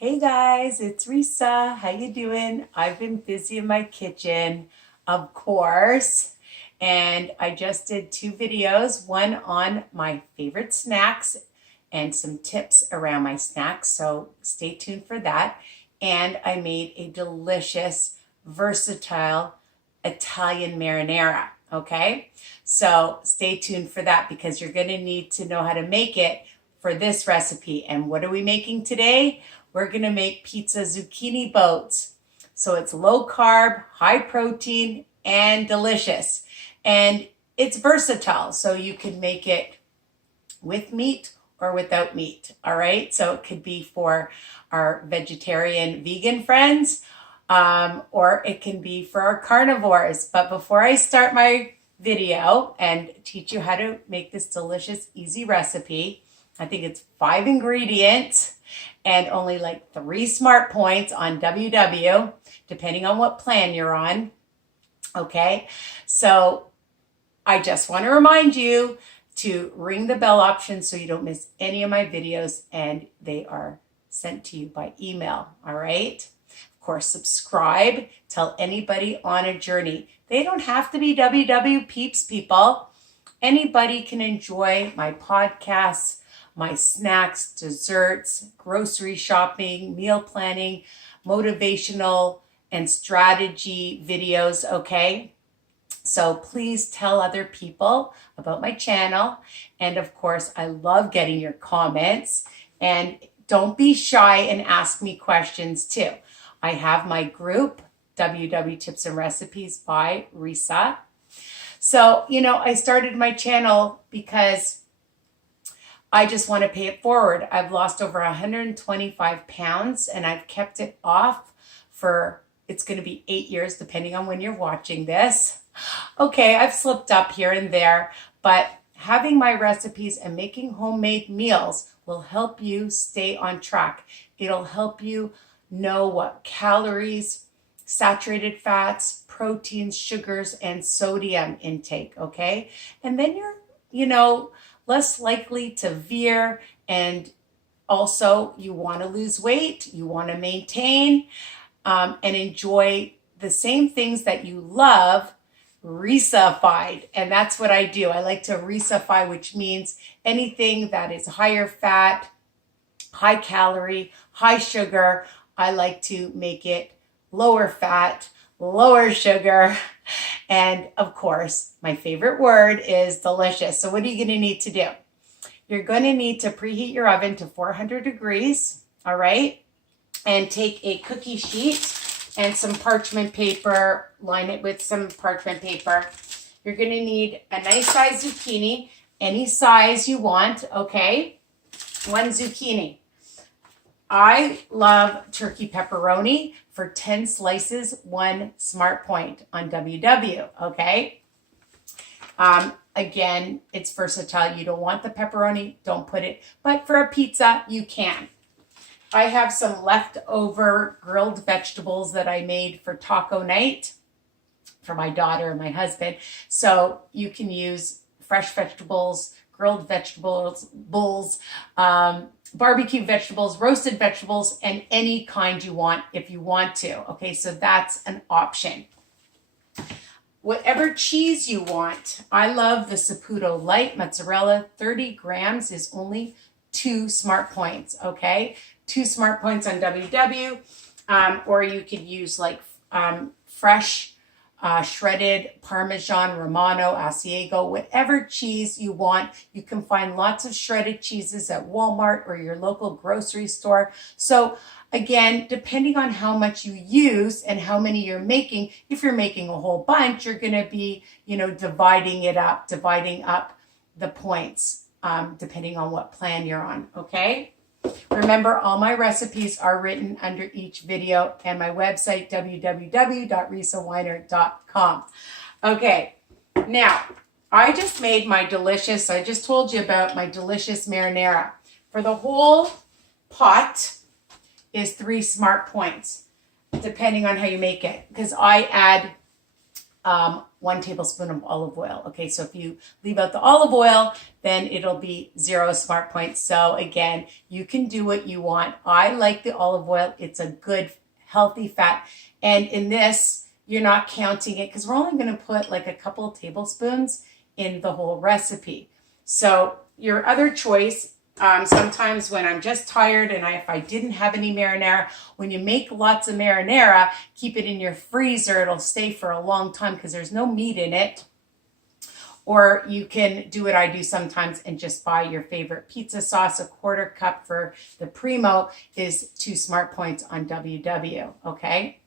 Hey guys, it's Risa. How you doing? I've been busy in my kitchen, of course, and I just did two videos, one on my favorite snacks and some tips around my snacks, so stay tuned for that. And I made a delicious, versatile Italian marinara, okay? So stay tuned for that because you're going to need to know how to make it for this recipe. And what are we making today? We're going to make pizza zucchini boats. So it's low carb, high protein, and delicious. And it's versatile, so you can make it with meat or without meat. All right. So it could be for our vegetarian, vegan friends, or it can be for our carnivores. But before I start my video and teach you how to make this delicious, easy recipe, I think it's 5 ingredients and only like 3 smart points on WW, depending on what plan you're on. Okay, so I just want to remind you to ring the bell option so you don't miss any of my videos, and they are sent to you by email. All right. Of course, subscribe. Tell anybody on a journey. They don't have to be WW peeps, people. Anybody can enjoy my podcasts, my snacks, desserts, grocery shopping, meal planning, motivational and strategy videos, okay? So please tell other people about my channel. And of course, I love getting your comments. And don't be shy and ask me questions too. I have my group, WW Tips and Recipes by Risa. So, I started my channel because I just want to pay it forward. I've lost over 125 pounds and I've kept it off for, it's going to be 8 years, depending on when you're watching this. Okay, I've slipped up here and there, but having my recipes and making homemade meals will help you stay on track. It'll help you know what calories, saturated fats, proteins, sugars, and sodium intake, okay? And then you're, less likely to veer, and also you want to lose weight, you want to maintain and enjoy the same things that you love, Risa-fied. And that's what I do. I like to Risa-fy, which means anything that is higher fat, high calorie, high sugar, I like to make it lower fat, lower sugar, and of course, my favorite word is delicious. So what are you going to need to do? You're going to need to preheat your oven to 400 degrees, all right? And take a cookie sheet and some parchment paper, line it with some parchment paper. You're going to need a nice size zucchini, any size you want, okay? 1 zucchini. I love turkey pepperoni. For 10 slices, 1 smart point on WW, okay? Again, it's versatile. You don't want the pepperoni, don't put it. But for a pizza, you can. I have some leftover grilled vegetables that I made for taco night for my daughter and my husband. So you can use fresh vegetables, grilled vegetables, barbecue vegetables, roasted vegetables, and any kind you want if you want to. Okay, so that's an option. Whatever cheese you want. I love the Saputo light mozzarella. 30 grams is only 2 smart points, okay? 2 smart points on WW, or you could use like fresh shredded Parmesan, Romano, Asiago, whatever cheese you want. You can find lots of shredded cheeses at Walmart or your local grocery store. So again, depending on how much you use and how many you're making, if you're making a whole bunch, you're going to be, dividing up the points, depending on what plan you're on, okay? Remember, all my recipes are written under each video and my website, www.risawiner.com. Okay, now, I just told you about my delicious marinara. For the whole pot is 3 smart points, depending on how you make it. Because I add 1 tablespoon of olive oil. Okay, so if you leave out the olive oil, then it'll be 0 smart points. So again, you can do what you want. I like the olive oil. It's a good, healthy fat. And in this, you're not counting it because we're only going to put like a couple of tablespoons in the whole recipe. So your other choice, sometimes when I'm just tired and if I didn't have any marinara, when you make lots of marinara, keep it in your freezer. It'll stay for a long time because there's no meat in it. Or you can do what I do sometimes and just buy your favorite pizza sauce. A 1/4 cup for the Primo is 2 smart points on WW, okay?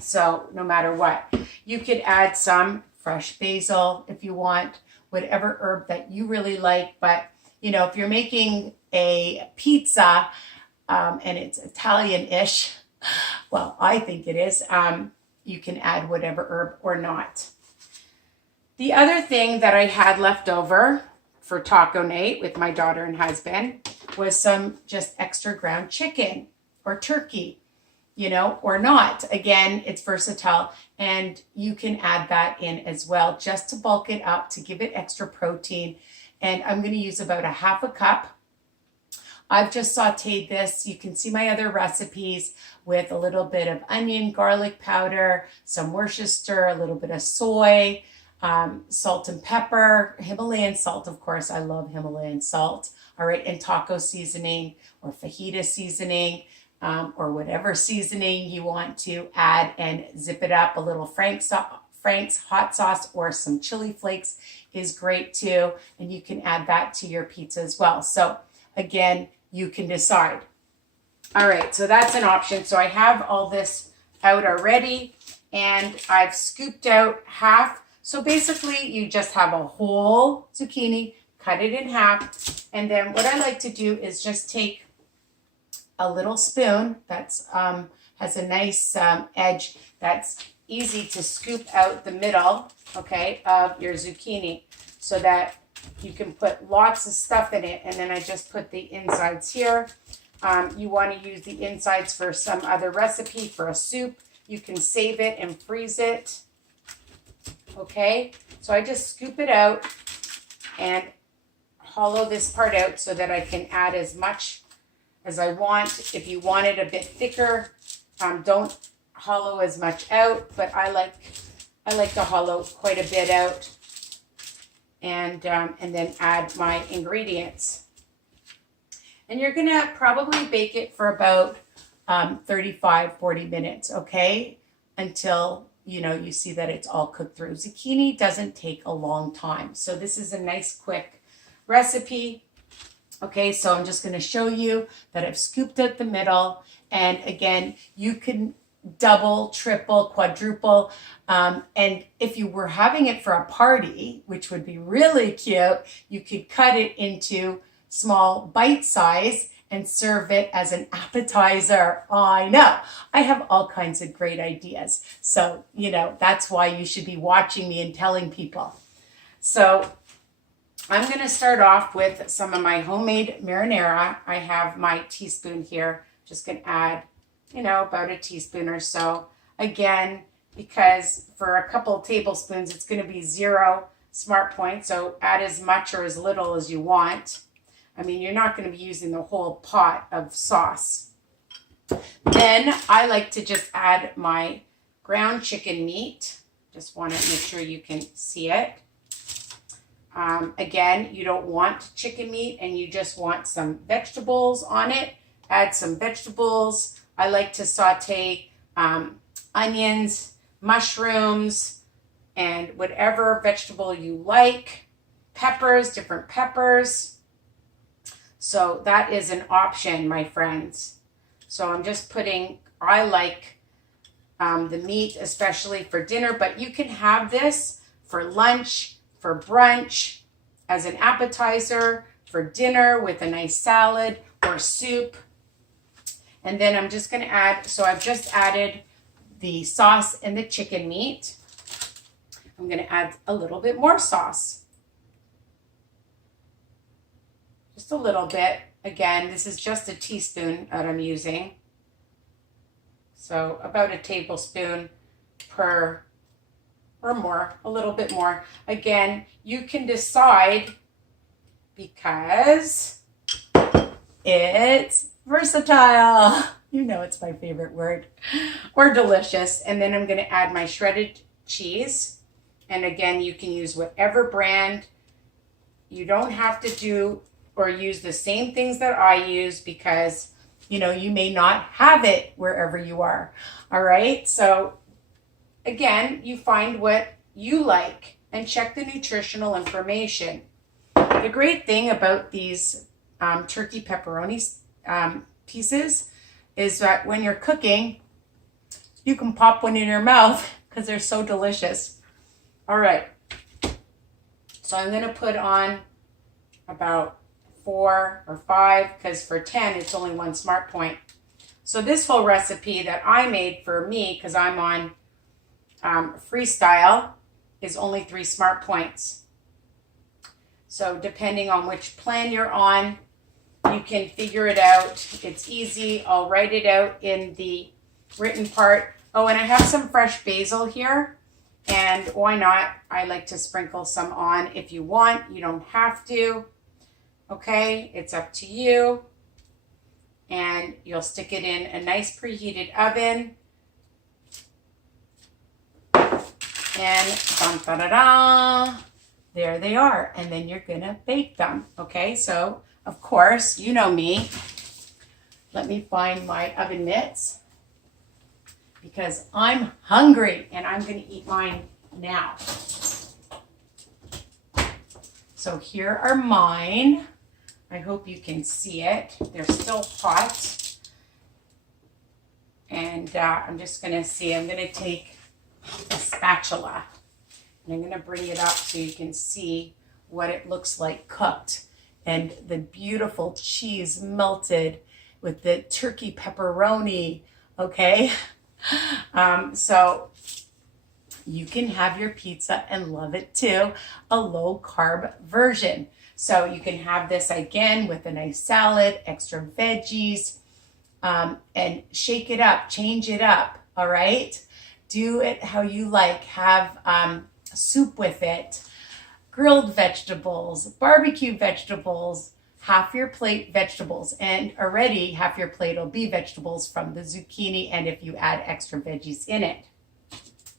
So no matter what, you could add some fresh basil if you want, whatever herb that you really like. But, you know, if you're making a pizza and it's Italian-ish, well, I think it is, you can add whatever herb or not. The other thing that I had left over for taco night with my daughter and husband was some just extra ground chicken or turkey, you know, or not. Again, it's versatile, and you can add that in as well just to bulk it up, to give it extra protein. And I'm going to use about 1/2 cup. I've just sauteed this. You can see my other recipes with a little bit of onion, garlic powder, some Worcester, a little bit of soy, salt and pepper, Himalayan salt, of course. I love Himalayan salt. All right, and taco seasoning or fajita seasoning. Or whatever seasoning you want to add, and zip it up. A little Frank's hot sauce or some chili flakes is great too. And you can add that to your pizza as well. So again, you can decide. All right, so that's an option. So I have all this out already, and I've scooped out half. So basically you just have a whole zucchini, cut it in half. And then what I like to do is just take a little spoon that's has a nice edge that's easy to scoop out the middle, okay, of your zucchini so that you can put lots of stuff in it. And then I just put the insides here. You want to use the insides for some other recipe, for a soup. You can save it and freeze it, okay? So I just scoop it out and hollow this part out so that I can add as much as I want. If you want it a bit thicker, don't hollow as much out, but I like to hollow quite a bit out, and then add my ingredients. And you're gonna probably bake it for about 35-40 minutes, okay, until you see that it's all cooked through. Zucchini doesn't take a long time, so this is a nice quick recipe. Okay, so I'm just going to show you that I've scooped out the middle. And again, you can double, triple, quadruple. And if you were having it for a party, which would be really cute, you could cut it into small bite size and serve it as an appetizer. I know, I have all kinds of great ideas. So, that's why you should be watching me and telling people. So I'm going to start off with some of my homemade marinara. I have my teaspoon here. Just going to add, about a teaspoon or so. Again, because for a couple of tablespoons, it's going to be 0 smart points. So add as much or as little as you want. I mean, you're not going to be using the whole pot of sauce. Then I like to just add my ground chicken meat. Just want to make sure you can see it. Again, you don't want chicken meat and you just want some vegetables on it. Add some vegetables. I like to saute onions, mushrooms, and whatever vegetable you like. Peppers, different peppers. So that is an option, my friends. So I'm just putting, I like the meat, especially for dinner, but you can have this for lunch, for brunch, as an appetizer, for dinner with a nice salad or soup. And then I'm just going to add, so I've just added the sauce and the chicken meat. I'm going to add a little bit more sauce. Just a little bit. Again, this is just a teaspoon that I'm using. So about a tablespoon per or more, a little bit more. Again, you can decide because it's versatile. You know it's my favorite word. Or delicious. And then I'm going to add my shredded cheese. And again, you can use whatever brand. You don't have to do or use the same things that I use because, you know, you may not have it wherever you are. All right. So again, you find what you like and check the nutritional information. The great thing about these turkey pepperoni pieces is that when you're cooking, you can pop one in your mouth because they're so delicious. All right. So I'm going to put on about 4 or 5 because for 10, it's only 1 smart point. So this whole recipe that I made for me, because I'm on freestyle, is only 3 smart points. So depending on which plan you're on, you can figure it out. It's easy. I'll write it out in the written part. Oh, and I have some fresh basil here. And why not? I like to sprinkle some on if you want. You don't have to. Okay, it's up to you. And you'll stick it in a nice preheated oven. And dun-da-da-da, there they are. And then you're gonna bake them. Okay, so of course, you know me. Let me find my oven mitts because I'm hungry and I'm gonna eat mine now. So here are mine. I hope you can see it. They're still hot. And I'm just gonna see, I'm gonna take a spatula and I'm gonna bring it up so you can see what it looks like cooked. And the beautiful cheese melted with the turkey pepperoni, okay? So you can have your pizza and love it too, a low carb version. So you can have this again with a nice salad, extra veggies, and shake it up, change it up, all right? Do it how you like. Have soup with it, grilled vegetables, barbecue vegetables, half your plate vegetables, and already half your plate will be vegetables from the zucchini and if you add extra veggies in it.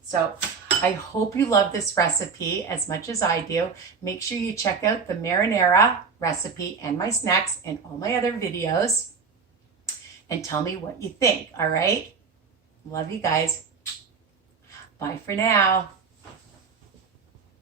So I hope you love this recipe as much as I do. Make sure you check out the marinara recipe and my snacks and all my other videos and tell me what you think, all right? Love you guys. Bye for now.